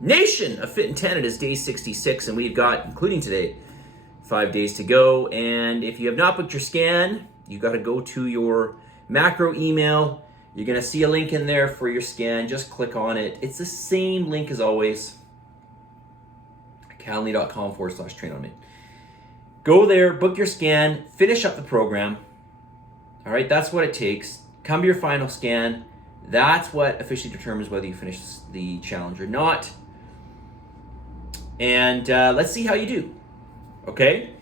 Nation of Fit in 10, it is day 66, and we've got, including today, 5 days to go. And if you have not booked your scan, you got to go to your macro email. You're going to see a link in there for your scan. Just click on it. It's the same link as always, calendly.com/train on me. Go there, book your scan, finish up the program. All right, that's what it takes. Come to your final scan. That's what officially determines whether you finish the challenge or not. And let's see how you do. Okay?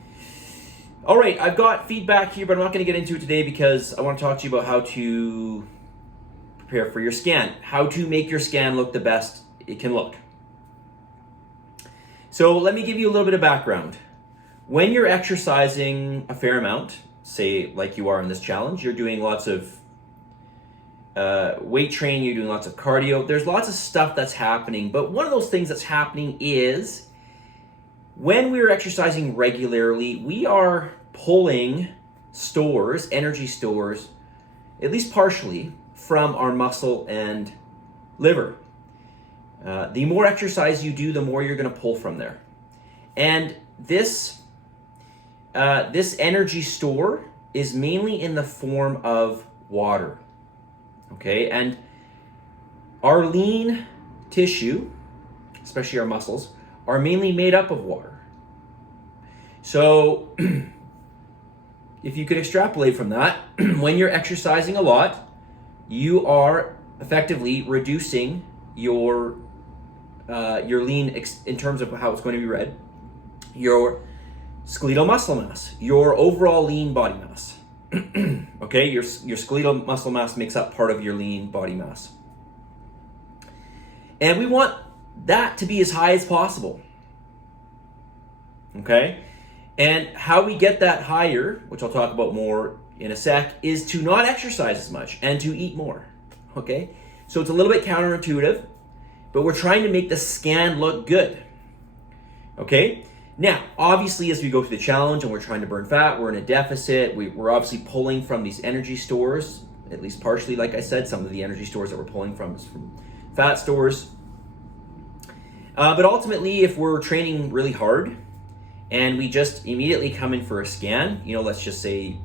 All right, I've got feedback here, but I'm not going to get into it today because I want to talk to you about how to prepare for your scan, how to make your scan look the best it can look. So let me give you a little bit of background. When you're exercising a fair amount, say like you are in this challenge, you're doing lots of weight training, you're doing lots of cardio, there's lots of stuff that's happening, but one of those things that's happening is when we're exercising regularly, we are pulling stores, energy stores, at least partially, from our muscle and liver. The more exercise you do, the more you're going to pull from there. And this energy store is mainly in the form of water. Okay, and our lean tissue, especially our muscles, are mainly made up of water. So if you could extrapolate from that, when you're exercising a lot, you are effectively reducing your lean in terms of how it's going to be read, your skeletal muscle mass, your overall lean body mass. Okay, your skeletal muscle mass makes up part of your lean body mass. And we want that to be as high as possible. Okay? And how we get that higher, which I'll talk about more in a sec, is to not exercise as much and to eat more. Okay? So it's a little bit counterintuitive, but we're trying to make the scan look good. Okay? Now, obviously, as we go through the challenge and we're trying to burn fat, we're in a deficit, we're obviously pulling from these energy stores, at least partially, like I said, some of the energy stores that we're pulling from is from fat stores. But ultimately, if we're training really hard and we just immediately come in for a scan, let's just say,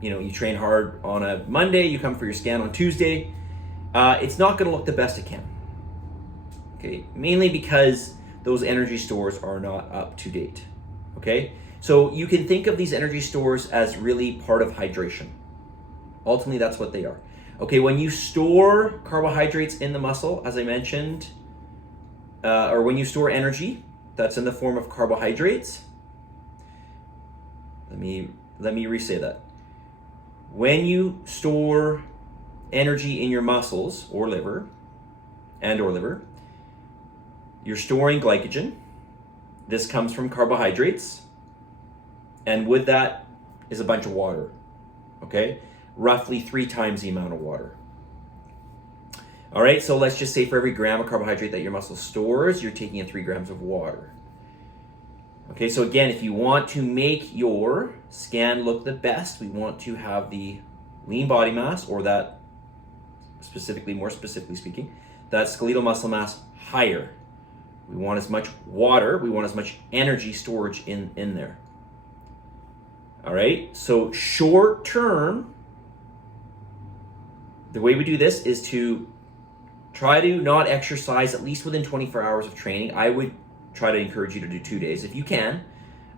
you train hard on a Monday, you come for your scan on Tuesday, it's not going to look the best it can. Okay, mainly because those energy stores are not up to date. Okay, so you can think of these energy stores as really part of hydration. Ultimately, that's what they are. Okay, when you store carbohydrates in the muscle, as I mentioned, or when you store energy, that's in the form of carbohydrates. Let me re-say that. When you store energy in your muscles or liver, you're storing glycogen. This comes from carbohydrates. And with that is a bunch of water. Okay? Roughly 3 times the amount of water. All right, so let's just say for every gram of carbohydrate that your muscle stores, you're taking in 3 grams of water. Okay, so again, if you want to make your scan look the best, we want to have the lean body mass, or that more specifically speaking, that skeletal muscle mass higher. We want as much water, we want as much energy storage in there. All right, so short term, the way we do this is to try to not exercise at least within 24 hours of training. I would try to encourage you to do 2 days if you can.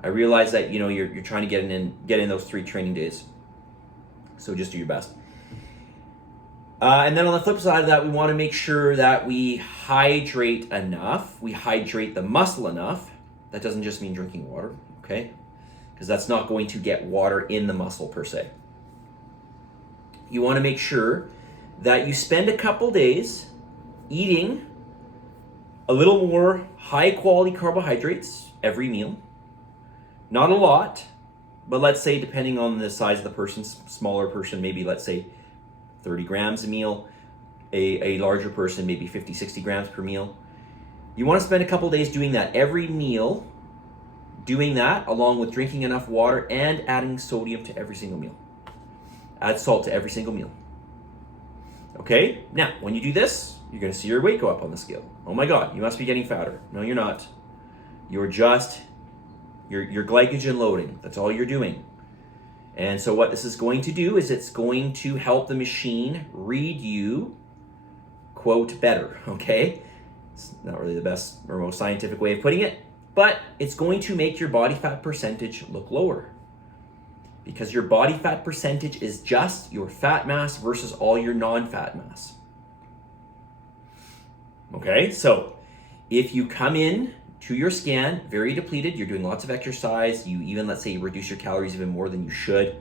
I realize that you're trying to get in those 3 training days. So just do your best. And then on the flip side of that, we want to make sure that we hydrate enough. We hydrate the muscle enough. That doesn't just mean drinking water, okay? Because that's not going to get water in the muscle per se. You want to make sure that you spend a couple days eating a little more high quality carbohydrates every meal. Not a lot, but let's say depending on the size of the person, smaller person, maybe let's say 30 grams a meal, a larger person, maybe 50, 60 grams per meal. You want to spend a couple days doing that every meal, doing that along with drinking enough water and adding sodium to every single meal. Add salt to every single meal. Okay, now when you do this, you're going to see your weight go up on the scale. Oh my God, you must be getting fatter. No, you're not. You're just, you're glycogen loading. That's all you're doing. And so what this is going to do is it's going to help the machine read you, quote, better, okay? It's not really the best or most scientific way of putting it, but it's going to make your body fat percentage look lower. Because your body fat percentage is just your fat mass versus all your non-fat mass. Okay, so if you come in to your scan very depleted, you're doing lots of exercise, you even, let's say, you reduce your calories even more than you should,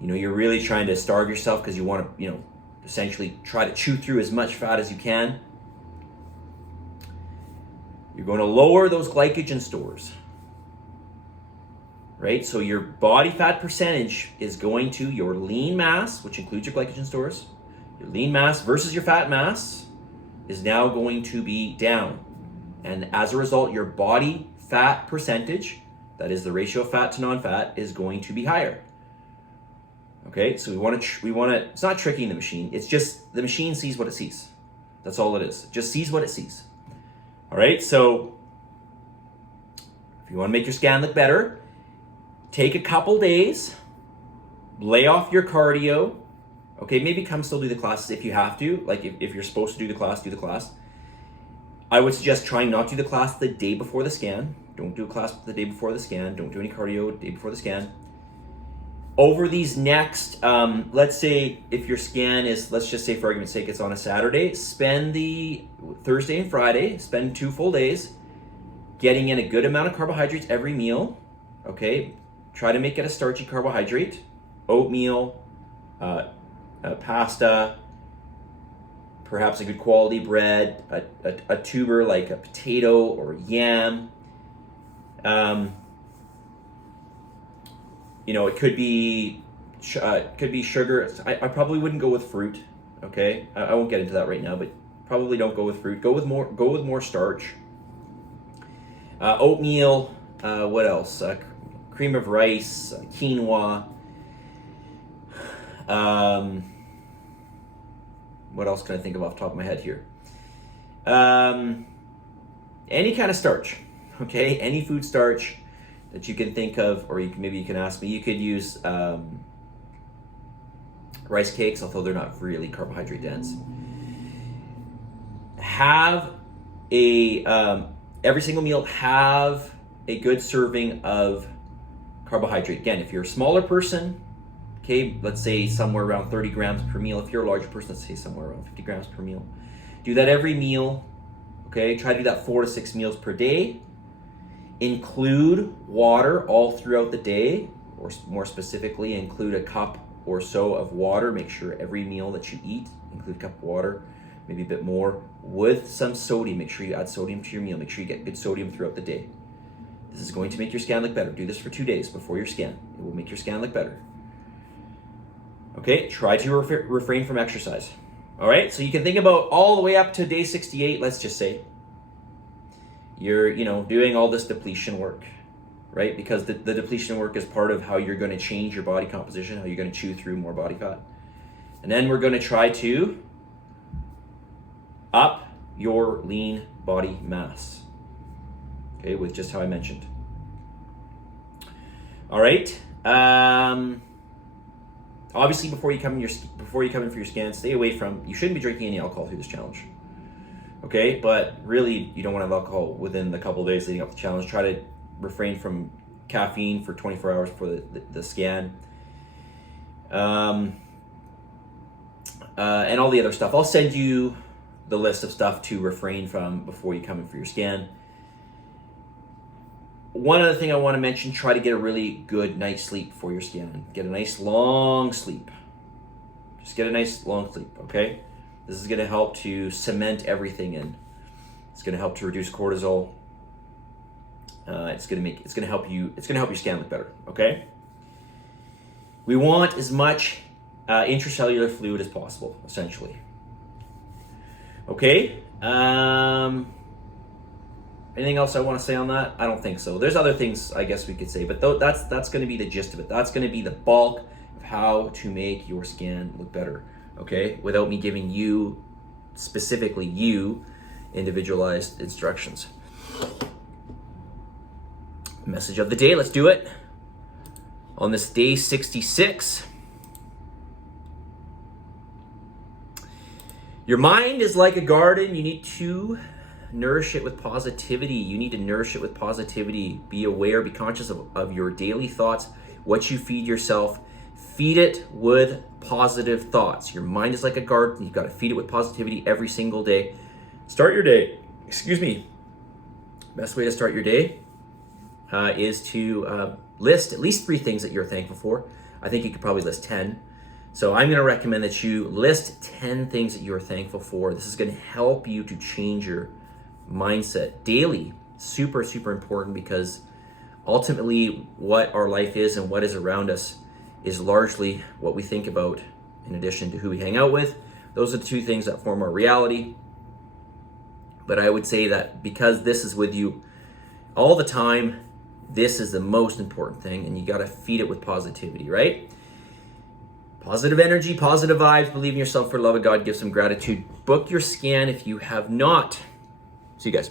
you're really trying to starve yourself because you want to, essentially try to chew through as much fat as you can, you're going to lower those glycogen stores. Right? So your body fat percentage is going to your lean mass, which includes your glycogen stores. Your lean mass versus your fat mass is now going to be down. And as a result, your body fat percentage, that is the ratio of fat to non-fat, is going to be higher. Okay? So we want to, it's not tricking the machine. It's just the machine sees what it sees. That's all it is. It just sees what it sees. All right? So if you want to make your scan look better, take a couple days, lay off your cardio. Okay, maybe come still do the classes if you have to. Like if you're supposed to do the class, do the class. I would suggest trying not to do the class the day before the scan. Don't do a class the day before the scan. Don't do any cardio the day before the scan. Over these next, let's say if your scan is, let's just say for argument's sake, it's on a Saturday, spend the Thursday and Friday, spend 2 full days getting in a good amount of carbohydrates every meal. Okay, try to make it a starchy carbohydrate, oatmeal, pasta, perhaps a good quality bread, a tuber like a potato or yam. It could be sugar. I probably wouldn't go with fruit. Okay, I won't get into that right now, but probably don't go with fruit. Go with more starch. Oatmeal. What else? Cream of rice, quinoa. What else can I think of off the top of my head here? Any kind of starch, okay? Any food starch that you can think of, or maybe you can ask me. You could use rice cakes, although they're not really carbohydrate dense. Have every single meal have a good serving of carbohydrate. Again, if you're a smaller person, okay, let's say somewhere around 30 grams per meal. If you're a larger person, let's say somewhere around 50 grams per meal. Do that every meal, okay? Try to do that 4 to 6 meals per day. Include water all throughout the day, or more specifically, include a cup or so of water. Make sure every meal that you eat, include a cup of water, maybe a bit more, with some sodium. Make sure you add sodium to your meal. Make sure you get good sodium throughout the day. This is going to make your scan look better. Do this for 2 days before your scan. It will make your scan look better. Okay, try to refrain from exercise. All right, so you can think about all the way up to day 68, let's just say. You're, doing all this depletion work, right? Because the depletion work is part of how you're going to change your body composition, how you're going to chew through more body fat. And then we're going to try to up your lean body mass. Okay, with just how I mentioned. All right. Obviously, before you come in for your scan, stay away from. You shouldn't be drinking any alcohol through this challenge. Okay, but really, you don't want to have alcohol within the couple of days leading up to the challenge. Try to refrain from caffeine for 24 hours before the scan. And all the other stuff. I'll send you the list of stuff to refrain from before you come in for your scan. One other thing I want to mention, try to get a really good night's sleep before your scan. Get a nice long sleep. Just get a nice long sleep, okay? This is going to help to cement everything in. It's going to help to reduce cortisol. It's going to help your scan look better, okay? We want as much intracellular fluid as possible, essentially. Okay? Anything else I want to say on that? I don't think so. There's other things I guess we could say, but that's going to be the gist of it. That's going to be the bulk of how to make your scan look better, okay? Without me giving you specifically you, individualized instructions. Message of the day, let's do it. On this day 66, your mind is like a garden. You need to nourish it with positivity. You need to nourish it with positivity. Be aware, be conscious of your daily thoughts, what you feed yourself. Feed it with positive thoughts. Your mind is like a garden. You've got to feed it with positivity every single day. Start your day. Best way to start your day is to list at least 3 things that you're thankful for. I think you could probably list 10. So I'm going to recommend that you list 10 things that you're thankful for. This is going to help you to change your mindset daily. Super, super important, because ultimately what our life is and what is around us is largely what we think about, in addition to who we hang out with. Those are the 2 things that form our reality. But I would say that because this is with you all the time, this is the most important thing, and you got to feed it with positivity, right? Positive energy, positive vibes, believe in yourself, for the love of God, give some gratitude. Book your scan if you have not. See you guys.